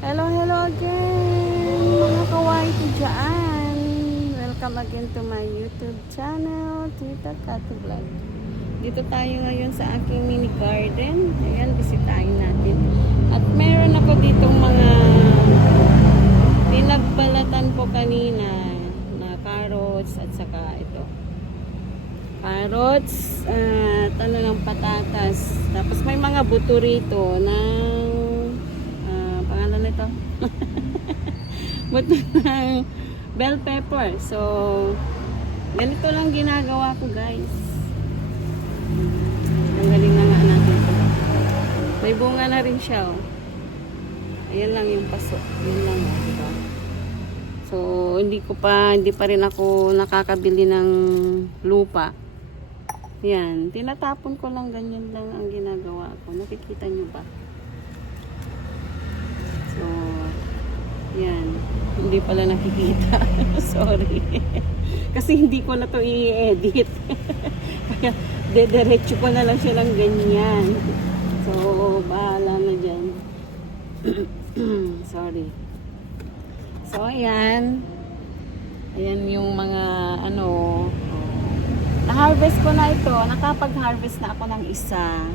Hello, hello again, mga kawaii ko dyan. Welcome again to my YouTube channel, Tita Kato Vlog. Dito tayo ngayon sa aking mini garden. Ayan, bisitahin natin. At meron ako ditong mga pinagbalatan ko kanina na carrots at saka ito. Carrots at ano ng patatas. Tapos may mga buto rito ng pangalan nito buto ng bell pepper. So ganito lang ginagawa ko, guys. Ang galing na nga natin ito. May bunga na rin siya, oh. Ayan lang yung paso. Ayan lang, diba? So hindi pa rin ako nakakabili ng lupa. Yan, tinatapon ko lang, ganyan lang ang ginagawa ko. Nakikita nyo ba? So, yan. Hindi pala nakikita. Sorry. Kasi hindi ko na to i-edit. Kaya, dediretso ko na lang siya ng ganyan. So, bahala na dyan. Sorry. So, ayan. Ayan yung mga, na-harvest ko na ito. Nakapag-harvest na ako ng isang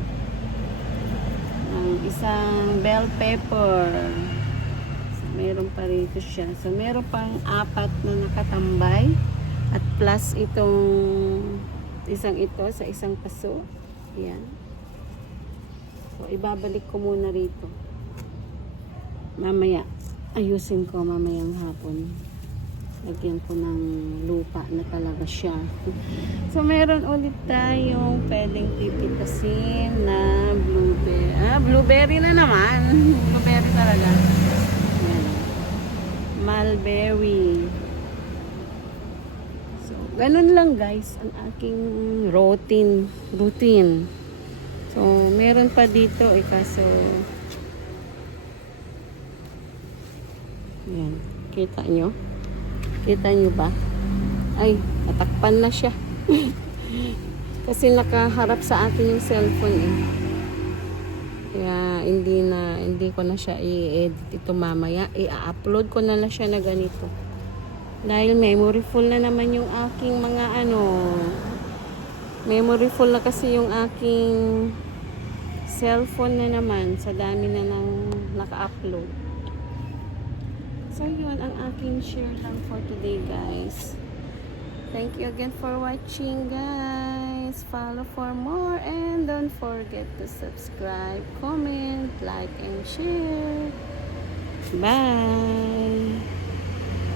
bell pepper. So, meron pa rito siya. So, meron pang 4 na nakatambay. At plus itong isang ito sa isang paso. Ayan. So, ibabalik ko muna rito. Mamaya. Ayusin ko mamayang hapon. Lagyan ko ng lupa na talaga siya. So, meron ulit tayong pwedeng pipitasin na blueberry. Blueberry na naman. Blueberry talaga. Ayan. Mulberry. So, ganun lang, guys, ang aking routine. So, meron pa dito, kaso ayan. Kita nyo? Kita nyo ba? Ay, natakpan na siya. Kasi nakaharap sa akin yung cellphone eh. Kaya hindi ko na siya i-edit ito mamaya. I-upload ko na siya na ganito. Dahil memory full na naman yung aking mga memory full na kasi yung aking cellphone na naman sa dami na nang naka-upload. So, yun ang aking share lang for today, guys. Thank you again for watching, guys. Follow for more and don't forget to subscribe, comment, like, and share. Bye!